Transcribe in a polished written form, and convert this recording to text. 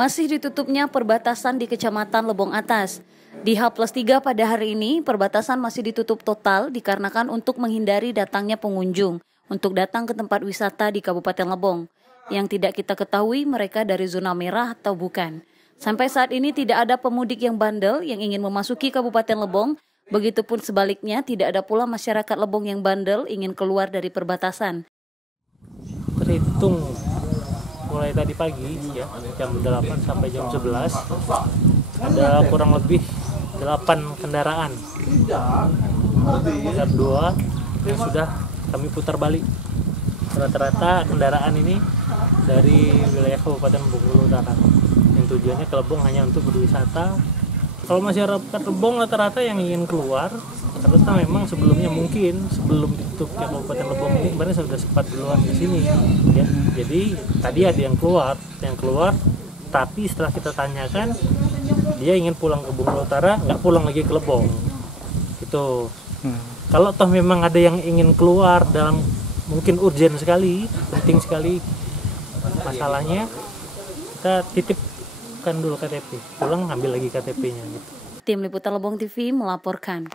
masih ditutupnya perbatasan di Kecamatan Lebong Atas. Di H+3 pada hari ini, perbatasan masih ditutup total dikarenakan untuk menghindari datangnya pengunjung untuk datang ke tempat wisata di Kabupaten Lebong. Yang tidak kita ketahui mereka dari zona merah atau bukan. Sampai saat ini tidak ada pemudik yang bandel yang ingin memasuki Kabupaten Lebong, begitupun sebaliknya tidak ada pula masyarakat Lebong yang bandel ingin keluar dari perbatasan. Terhitung mulai tadi pagi ya, jam 8 sampai jam 11 ada kurang lebih 8 kendaraan sekitar 2 yang sudah kami putar balik. Rata-rata kendaraan ini dari wilayah Kabupaten Bengkulu Utara yang tujuannya ke Lebong hanya untuk berwisata. Kalau masyarakat Lebong rata-rata yang ingin keluar, karena memang sebelumnya mungkin sebelum ditutupnya Kabupaten Lebong ini kemarin sudah sempat duluan di sini ya. Jadi tadi ada yang keluar tapi setelah kita tanyakan dia ingin pulang ke Bengkulu Utara, nggak pulang lagi ke Lebong gitu. Kalau toh memang ada yang ingin keluar dalam mungkin urgent sekali, penting sekali masalahnya, kita titipkan dulu KTP, pulang ngambil lagi KTP-nya gitu. Tim Liputan Lebong TV melaporkan.